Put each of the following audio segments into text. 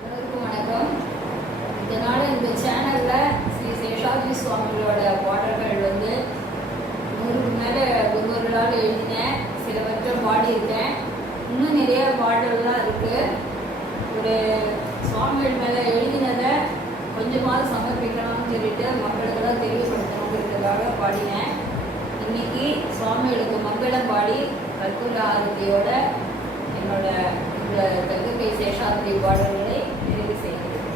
எல்லாருக்கும் வணக்கம். இதனால் இந்த சேனலில் ஸ்ரீ சேஷாத்ரி சுவாமிகளோட பாடல்கள் 100க்கு மேலே ஒவ்வொரு நாள் எழுதினேன். சிலவற்றை பாடியிருக்கேன். இன்னும் நிறைய பாடல்லாம் இருக்குது. ஒரு சுவாமிகள் மேலே எழுதினதை கொஞ்சமாவது சமர்ப்பிக்கணும்னு சொல்லிட்டு மக்களுக்கெல்லாம் தெரியப்படுத்தணுங்கிறதுக்காக பாடினேன். இன்னைக்கு சுவாமிகளுக்கு மங்களம் பாடி கற்பூர ஆரத்தியோட என்னோட இந்த தங்கை சேஷாத்ரி பாடல்களை நிறைவு செய்கிறேன்.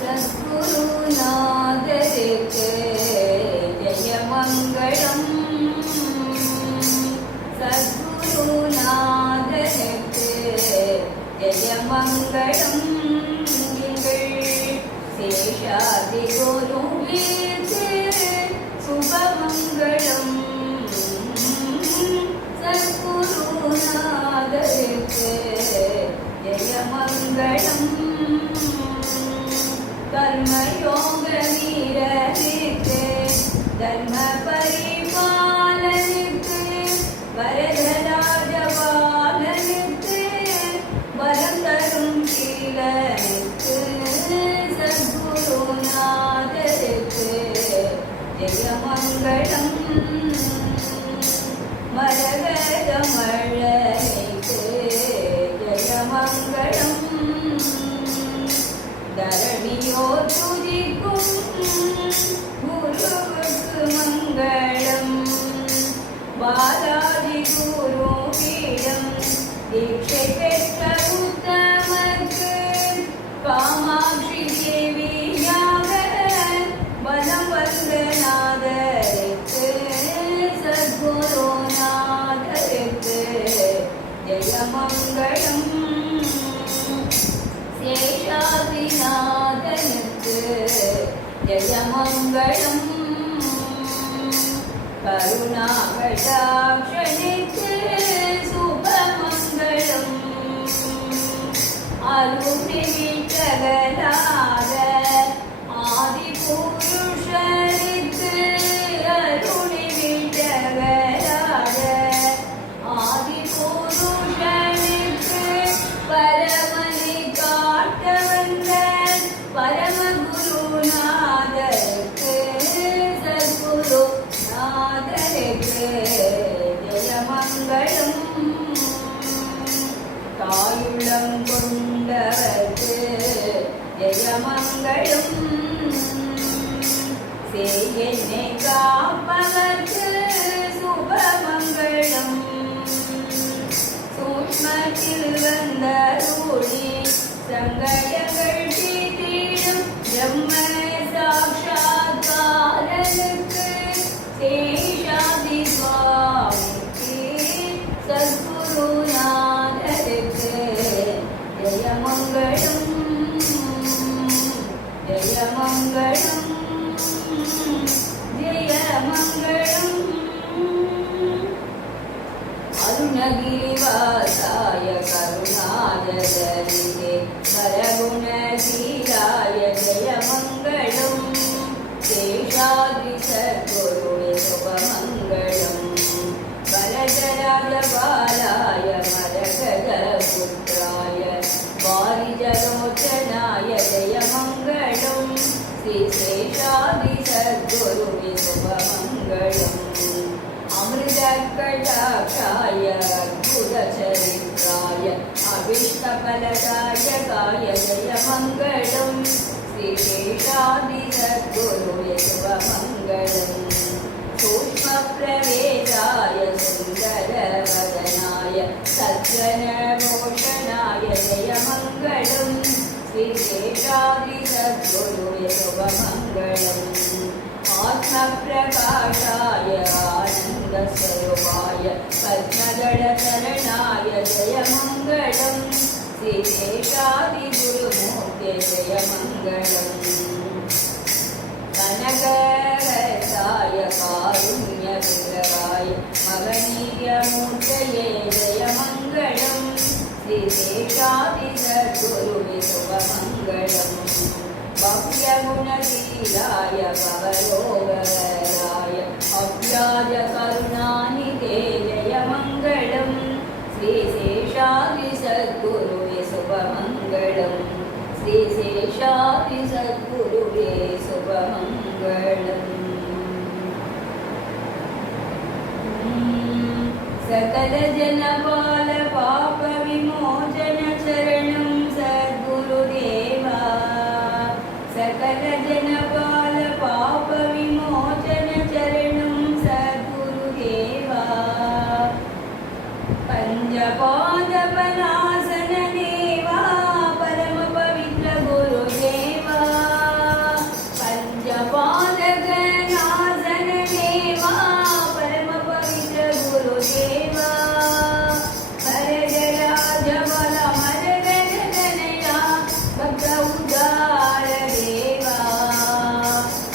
சத்குருநாதருக்கு ஜெயமங்களம், சத்குருநாதருக்கு ஜெயமங்களம், எங்கள் சேஷாத்ரி குருவிற்கு சுபமங்களம், சத்குருநாதருக்கு ஜெயமங்களம், கர்மயோக வீரருக்கு தர்ம பரிபாலனுக்கு வரதராஜபாலனுக்கு வரம் தரும் கீழனுக்கு சத்குருநாதருக்கு ஜெயமங்களம், மரகதமழைக்கு ஜெயமங்களம், தரணியோர் துதிக்கும் குருவுக்கு மங்களம், பாலாஜி குருவிடம் தீட்சை பெற்ற உத்தமக்கு காமாட்சி தேவியாக வலம் வந்த நாதருக்கு சத்குருநாதருக்கு ஜெயமங்களம், சேஷாத்ரிநாதனுக்கு ஜெயமங்களம், கருணாகடாட்சனுக்கு சுபமங்களம், அருணிவிட்டகலாக ஆதிபுருஷருக்கு அருணிவிட்டகலாக ஆதிபுருஷனுக்கு பரமனை காட்ட வந்த பரமகுருநாதருக்கு சத்குருநாதருக்கு ஜெயமங்களம், தாயுள்ளம் கொண்டவர்க்கு ஜெயமங்களம், சேயனை காப்பவர்க்கு சுபமங்களம், சூக்ஷ்மத்தில் வந்த ரூடி சங்கடங்கள் தீர்த்திடும் பிரம்ம சாட்சாத்காரனுக்கு சேஷாதி சுவாமிக்கு சத்குருநாதருக்கு ஜெயமங்களம், ஜெயமங்களம், ஜெயமங்களம், அருணகிரிவாசாய கருணாதரிகே வரகுணசீலாய ஜெயமங்களம், சேஷாத்ரி சத்குருவே சுபமங்களம், வரதராஜபாலாய மரகதபுத்ராய வாரிஜலோச்சனாய ஜெயமங்களம், ஸ்ரீ சேஷாத்ரி சத்குருவே சுபமங்களம், அமிர்தகடாட்சாய அத்புதச்சரித்ராய அபிஷ்டபலதாயகாய ஜெயமங்களம், ஸ்ரீ சேஷாத்ரி சத்குருவே சுபமங்களம், சூக்ஷ்மப்ரவேதாய சுந்தரவதனாய சத்ஜனபூஷணாய ஜெயமங்களம், ஸ்ரீ சேஷாத்ரி சத்குருவே சுபமங்களம், ஆத்மப்ரகாஷாய ஆனந்தஸ்வரூபாய பத்மதளசரணாய ஜெயமங்களம், ஸ்ரீ சேஷாத்ரி குருமூர்த்தே ஜெயமங்களம், கனகரசாய காருண்ய விக்கிரகாய மகனீயமூர்த்தயே ஜெயமங்களம், ஸ்ரீ சேஷாத்ரி சத்குருவே சுபமங்களம், பவ்யகுணசீலாய பவரோகராய அவ்யாஜ கருணாநிதே ஜெயமங்களம், ஸ்ரீ சேஷாத்ரி சத்குருவே சுபமங்களம், शुभमङ्गलम् श्री शेषाद्रि सद्गुरुवे शुभमङ्गलम् सकल जनपाल पाप विमोचन चरणं सद्गुरुदेवा सकल जनपाल पाप विमोचन चरणं सद्गुरुदेवा पंचपादपनासन देवा परम पवित्र गुरुदेवा पंचपादकनासन देवा परम पवित्र गुरुदेवा भरदराज बल मरदनया भक्त उदार देवा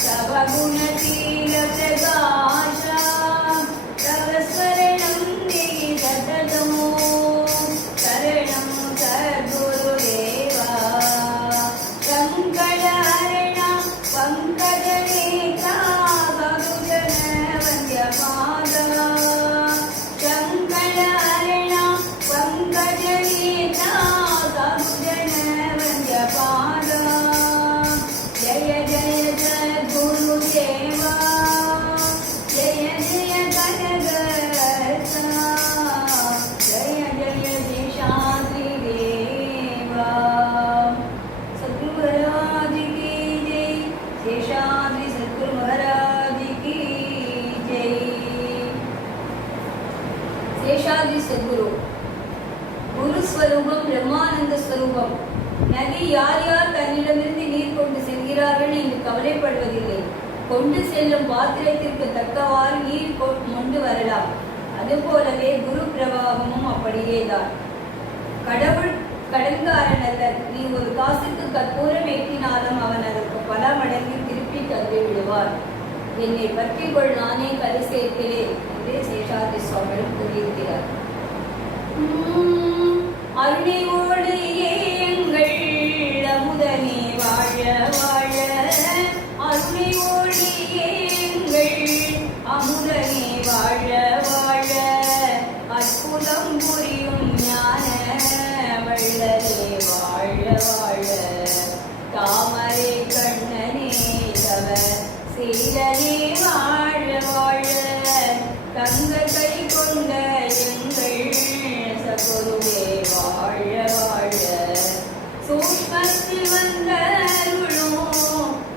तव गुणशील प्रकाशा तव स्मरणं देहि सततमो शरणं सद्गुरुदेवा शङ्करहरण पङ्कजनेता बहुजन वन्द्यपादा शङ्करहरण पङ्कजनेता बहुजन वन्द्यपादा जय जय सद्गुरुदेवा जय जय कनकरत्ना जय जय शेषाद्रि देवा सद्गुरु महाराज की जय शेषाद्रि सद्गुरु महाराज की जय शेषाद्रि सद्गुरु குரு ஸ்வரூபம் பிரம்மானந்த ஸ்வரூபம் நதி யார் யார் தன்னிடமிருந்து நீர் கொண்டு செல்கிறார்கள் என்று கவலைப்படுவதில்லை கொண்டு செல்லும் பாத்திரத்திற்கு தக்கவாறு நீர் கொண்டு வரலாம் அதுபோலவே குரு பிரவாகமும் அப்படியேதான் கடவுள் கடன்காரன் அல்ல நீ ஒரு காசுக்கு கற்பூரம் ஏற்றினாலும் அவன் அதற்கு பல மடங்கு திருப்பி தந்து விடுவார் என்னை பற்றி கொள் நானே கரு சேர்க்கிறேன் என்று சேஷாத்ரி சுவாமிகள் கூறியிருக்கிறார் அருணையோடு எங்கள் அமுதனே வாழ வாழ அருணையோடு எங்கள் அமுதனே வாழ வாழ அற்புதம் புரியும் ஞான வள்ளலே வாழ வாழ தாமரை கண்ணனே தவ சீலனே வாழ வாழ தங்க கை கொண்ட எங்கள் சகுருவே வாழ வாழ சூக்மத்தில் வந்த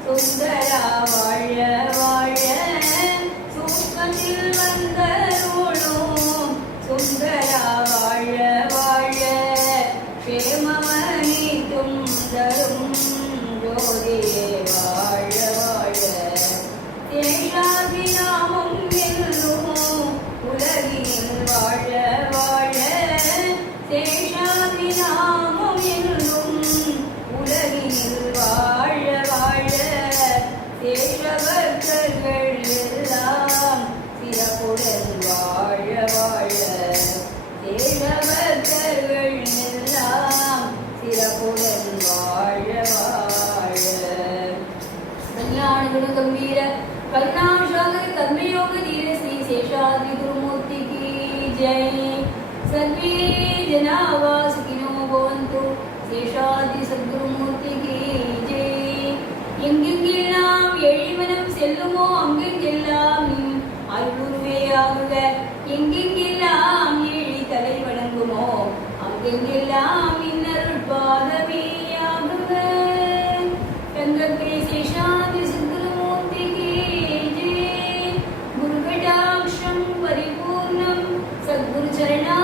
சுந்தரா வாழ வாழ சூக்மத்தில் வந்த சுந்தரா வாழ வாழ க்ஷேமமனித்தும் தரும் ஜோதியே வாழ வாழ தேஷாதி நாமம் எல்லும் உலகினில் வாழ வாழ தேஷாதி நாமம் எல்லும் உலகினில் வாழ வாழ தேசபக்தர்கள் எல்லாம் சிறப்புடன் வாழ வாழ தேசபக்தர்கள் எல்லாம் சிறப்புடன் வாழ வாழ कल्याण गुण गंभीर करुणाम सागर कर्मयोग धीर श्री शेषाद्रि गुरुमूर्ति की जय सर्वे जना सुखिनो भवन्तु शेषाद्रि सद्गुरुमूर्ति की जय எங்கெங்கெல்லாம் எழிமனம் செல்லுமோ அங்கெங்கெல்லாம் அருளுருவே ஆகுக எங்கெங்கெல்லாம் எழி தலை வணங்குமோ அங்கெங்கெல்லாம் இன்னருள் பாதமே ஆகுக गंगे शेषाद्रि सद्गुरुमूर्ति की जय गुरुकटाक्षं परिपूर्णं सद्गुरुचरणा